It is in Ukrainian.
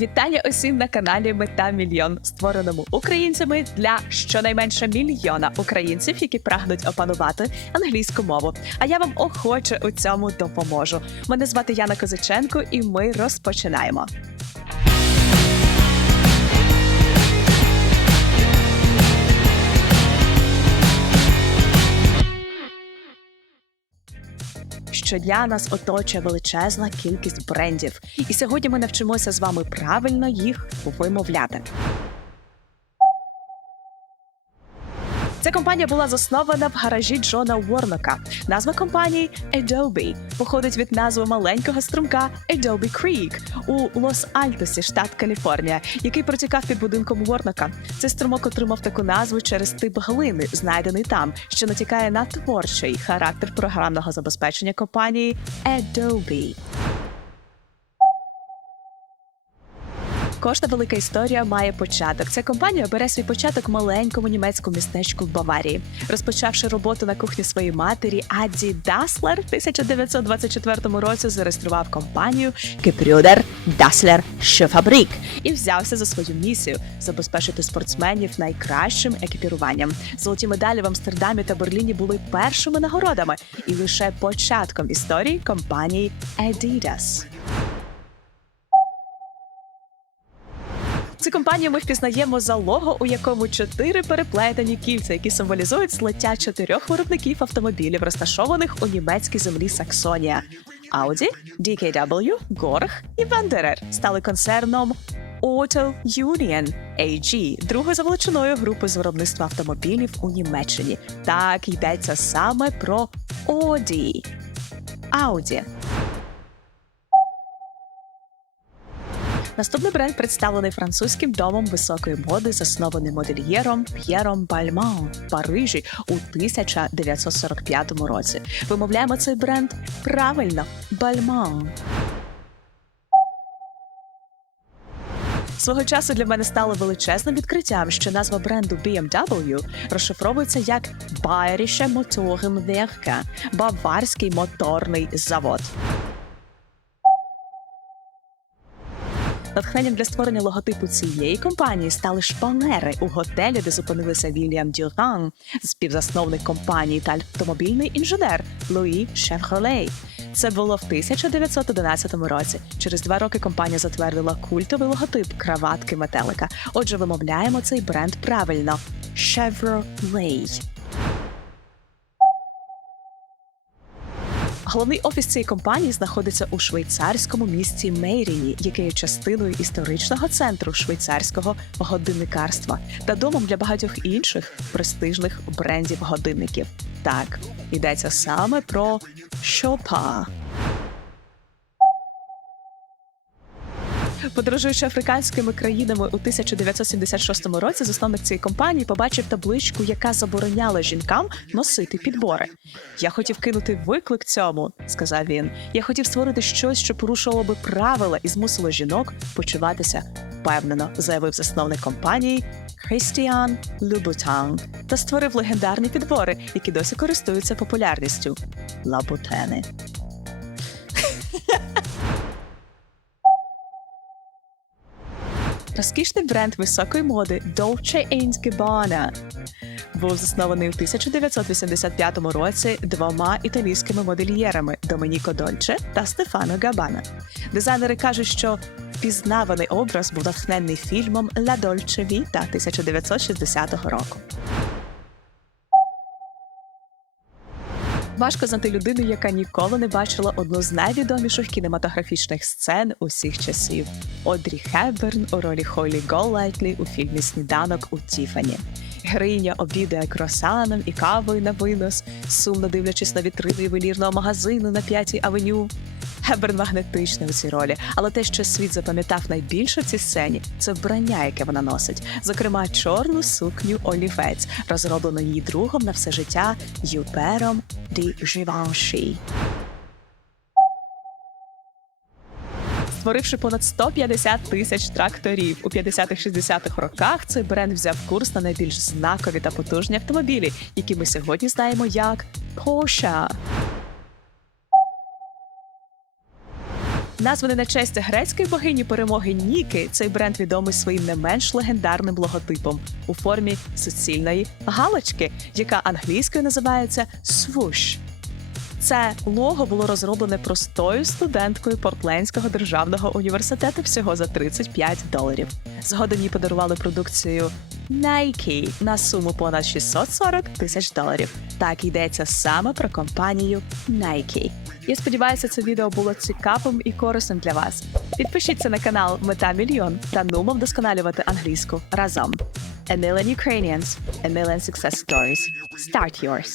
Вітання усім на каналі Мета Мільйон, створеному українцями для щонайменше мільйона українців, які прагнуть опанувати англійську мову. А я вам охоче у цьому допоможу. Мене звати Яна Козиченко, і ми розпочинаємо. Щодня нас оточує величезна кількість брендів, і сьогодні ми навчимося з вами правильно їх вимовляти. Ця компанія була заснована в гаражі Джона Уорнока. Назва компанії Adobe походить від назви маленького струмка Adobe Creek у Лос-Альтосі, штат Каліфорнія, який протікав під будинком Уорнока. Цей струмок отримав таку назву через тип глини, знайдений там, що натякає на творчий характер програмного забезпечення компанії Adobe. Кожна велика історія має початок. Ця компанія бере свій початок в маленькому німецькому містечку в Баварії. Розпочавши роботу на кухні своєї матері, Адді Даслер в 1924 році зареєстрував компанію Gebrüder Dassler Schuhfabrik і взявся за свою місію забезпечити спортсменів найкращим екіпіруванням. Золоті медалі в Амстердамі та Берліні були першими нагородами і лише початком історії компанії Adidas. Цю компанію ми впізнаємо за лого, у якому чотири переплетені кільця, які символізують злиття чотирьох виробників автомобілів, розташованих у німецькій землі Саксонія. Audi, DKW, Горг і Вандерер стали концерном Auto Union AG, другою за величиною групи з виробництва автомобілів у Німеччині. Так йдеться саме про Audi. Audi. Наступний бренд представлений французьким домом високої моди, заснований модельєром П'єром Бальмао в Парижі у 1945 році. Вимовляємо цей бренд правильно Бальмао. Свого часу для мене стало величезним відкриттям, що назва бренду BMW розшифровується як Bayerische Motorenwerke – Баварський моторний завод. Натхненням для створення логотипу цієї компанії стали шпалери у готелі, де зупинилися Вільям Дюран, співзасновник компанії та автомобільний інженер Луї Шевролей. Це було в 1911 році. Через два роки компанія затвердила культовий логотип краватки метелика. Отже, вимовляємо цей бренд правильно Chevrolet. Головний офіс цієї компанії знаходиться у швейцарському місті Мейріні, яке є частиною історичного центру швейцарського годинникарства та домом для багатьох інших престижних брендів годинників. Так, йдеться саме про Шопа. Подорожуючи африканськими країнами у 1976 році, засновник цієї компанії побачив табличку, яка забороняла жінкам носити підбори. Я хотів кинути виклик цьому, сказав він. Я хотів створити щось, що порушувало би правила і змусило жінок почуватися впевнено, заявив засновник компанії Христіан Лубутан та створив легендарні підбори, які досі користуються популярністю лабутени. Розкішний бренд високої моди Dolce Gabbana був заснований у 1985 році двома італійськими модельєрами Домініко Дольче та Стефано Габана. Дизайнери кажуть, що впізнаваний образ був натхнений фільмом «La Dolce Vita» 1960 року. Важко знати людину, яка ніколи не бачила одну з найвідоміших кінематографічних сцен усіх часів Одрі Хеберн у ролі Холі Голлайтлі у фільмі Сніданок у Тіфані. Героїня обідає кросаном і кавою на винос, сумно дивлячись на вітрину ювелірного магазину на п'ятій авеню. Хеберн магнетична у цій ролі, але те, що світ запам'ятав найбільше в цій сцені, це вбрання, яке вона носить, зокрема чорну сукню олівець, розроблену її другом на все життя Юпером Ді Живанші. Створивши понад 150 тисяч тракторів у 50-60-х роках, цей бренд взяв курс на найбільш знакові та потужні автомобілі, які ми сьогодні знаємо як Porsche. Названий на честь грецької богині перемоги Ніки, цей бренд відомий своїм не менш легендарним логотипом у формі суцільної галочки, яка англійською називається swoosh. Це лого було розроблене простою студенткою Портлендського державного університету всього за 35 доларів. Згодом їй подарували продукцію Nike на суму понад 640 тисяч доларів. Так йдеться саме про компанію Nike. Я сподіваюся, це відео було цікавим і корисним для вас. Підпишіться на канал Мета Мільйон та нумо вдосконалювати англійську разом. A million Ukrainians, a million success stories. Start yours.